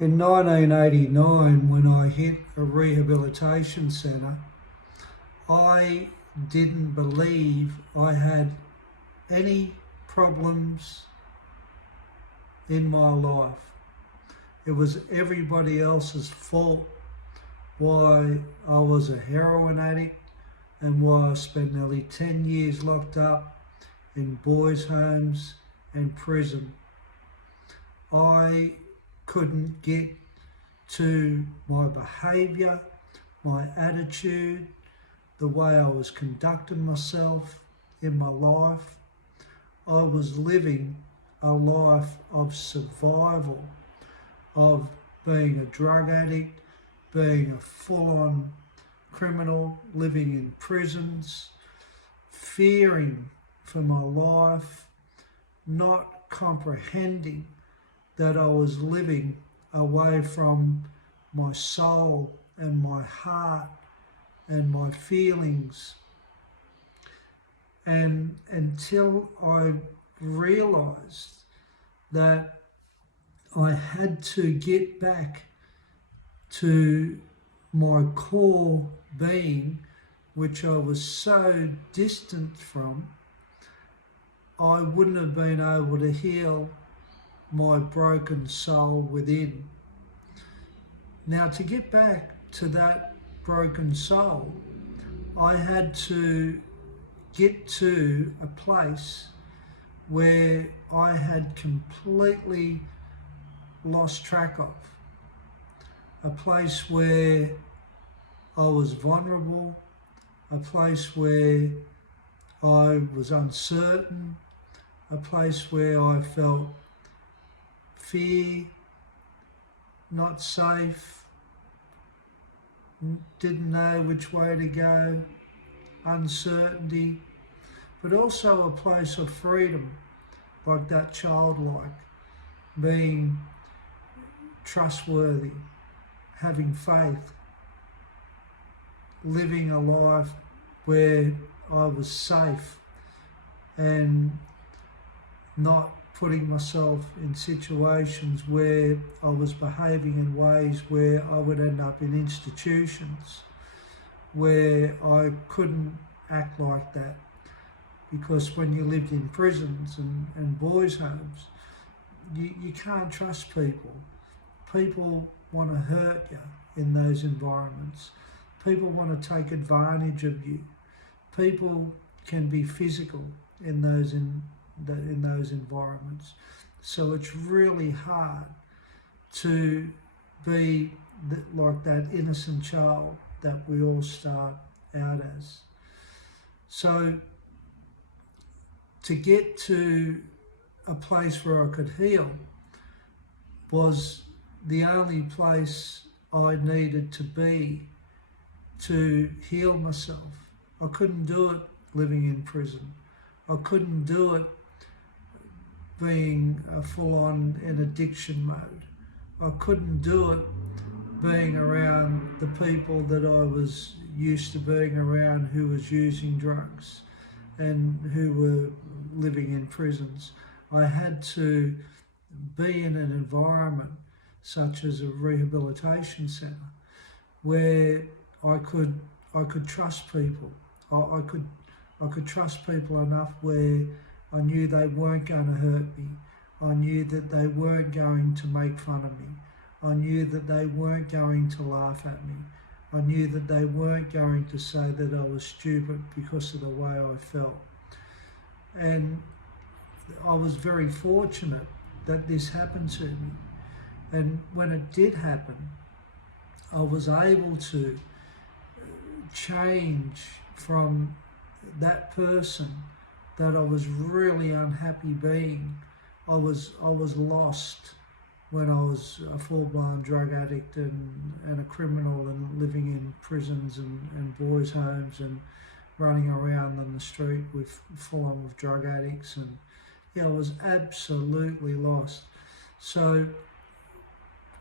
In 1989, when I hit a rehabilitation centre, I didn't believe I had any problems in my life. It was everybody else's fault why I was a heroin addict and why I spent nearly 10 years locked up in boys' homes and prison. I couldn't get to my behaviour, my attitude, the way I was conducting myself in my life. I was living a life of survival, of being a drug addict, being a full-on criminal, living in prisons, fearing for my life, not comprehending that I was living away from my soul and my heart and my feelings. And until I realised that I had to get back to my core being, which I was so distant from, I wouldn't have been able to heal my broken soul within. Now, to get back to that broken soul, I had to get to a place where I had completely lost track of. A place where I was vulnerable, a place where I was uncertain, a place where I felt fear, not safe, didn't know which way to go, uncertainty, but also a place of freedom, like that childlike, being trustworthy, having faith, living a life where I was safe and not putting myself in situations where I was behaving in ways where I would end up in institutions where I couldn't act like that. Because when you lived in prisons and boys' homes, you can't trust people. People want to hurt you in those environments. People want to take advantage of you. People can be physical in those environments. So it's really hard to be like that innocent child that we all start out as. So to get to a place where I could heal was the only place I needed to be to heal myself. I couldn't do it living in prison. I couldn't do it being full-on in addiction mode. I couldn't do it being around the people that I was used to being around who was using drugs and who were living in prisons. I had to be in an environment such as a rehabilitation centre where I could trust people. I could trust people enough where I knew they weren't going to hurt me. I knew that they weren't going to make fun of me. I knew that they weren't going to laugh at me. I knew that they weren't going to say that I was stupid because of the way I felt. And I was very fortunate that this happened to me. And when it did happen, I was able to change from that person that I was really unhappy being. I was lost when I was a full-blown drug addict and a criminal and living in prisons and boys' homes and running around on the street with full-on with drug addicts, and I was absolutely lost. So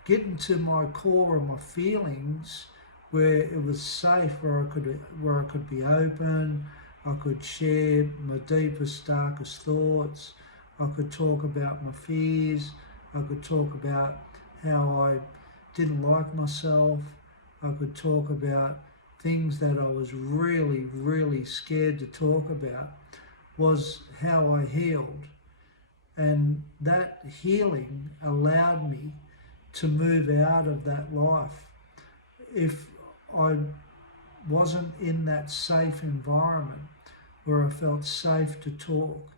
getting to my core of my feelings, where it was safe, where I could be open, I could share my deepest, darkest thoughts, I could talk about my fears, I could talk about how I didn't like myself. I could talk about things that I was really, really scared to talk about, was how I healed. And that healing allowed me to move out of that life. If I wasn't in that safe environment where I felt safe to talk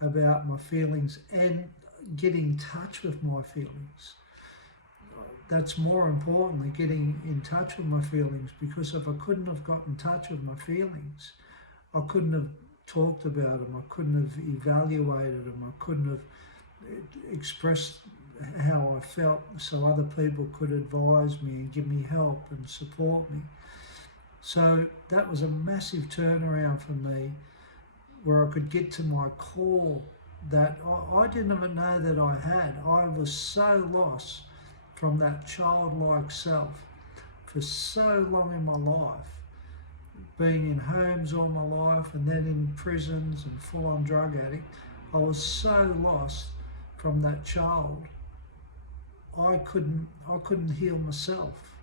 about my feelings and get in touch with my feelings, that's more importantly, getting in touch with my feelings, because if I couldn't have got in touch with my feelings, I couldn't have talked about them, I couldn't have evaluated them, I couldn't have expressed how I felt so other people could advise me and give me help and support me. So that was a massive turnaround for me, where I could get to my core that I didn't even know that I had. I was so lost from that childlike self for so long in my life, being in homes all my life and then in prisons and full-on drug addict. I was so lost from that child. I couldn't heal myself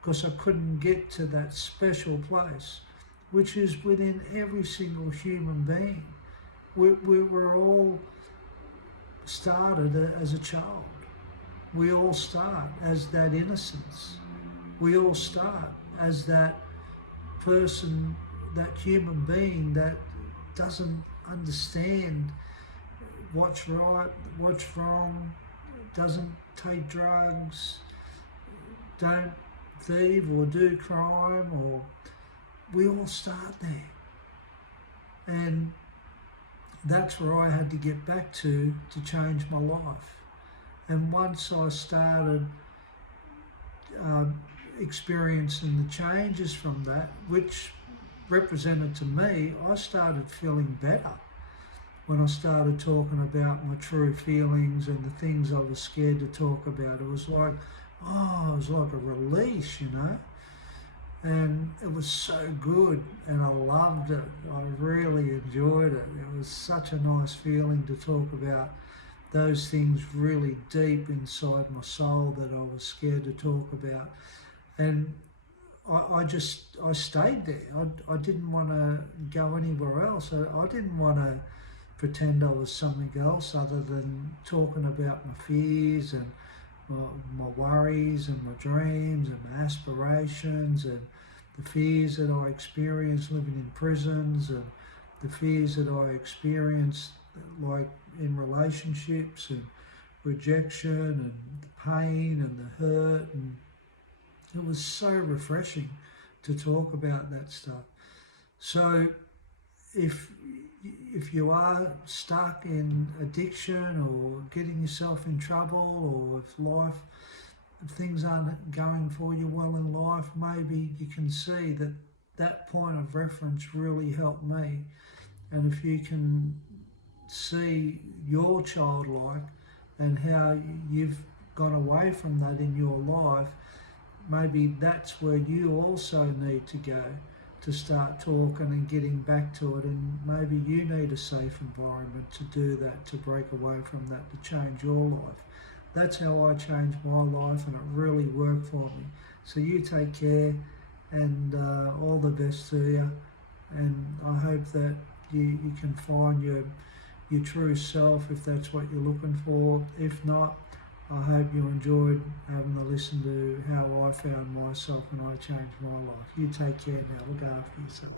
because I couldn't get to that special place, which is within every single human being. We were all started as a child. We all start as that innocence. We all start as that person, that human being that doesn't understand what's right, what's wrong, doesn't take drugs, don't thieve or do crime, or we all start there. And that's where I had to get back to change my life. And once I started experiencing the changes from that, which represented to me, I started feeling better when I started talking about my true feelings and the things I was scared to talk about. It was like, it was like a release, you know? And it was so good, and I loved it. I really enjoyed it. It was such a nice feeling to talk about those things really deep inside my soul that I was scared to talk about. And I stayed there. I didn't want to go anywhere else. I didn't want to pretend I was something else other than talking about my fears and my worries and my dreams and my aspirations and the fears that I experienced living in prisons and the fears that I experienced like in relationships and rejection and the pain and the hurt. And it was so refreshing to talk about that stuff. So if you are stuck in addiction or getting yourself in trouble, or if things aren't going for you well in life, maybe you can see that that point of reference really helped me. And if you can see your childlike and how you've gone away from that in your life, maybe that's where you also need to go to start talking and getting back to it. And maybe you need a safe environment to do that, to break away from that, to change your life. That's how I changed my life, and it really worked for me. So you take care, and all the best to you. And I hope that you can find your true self if that's what you're looking for. If not, I hope you enjoyed having to listen to how I found myself and I changed my life. You take care now. Look after yourself.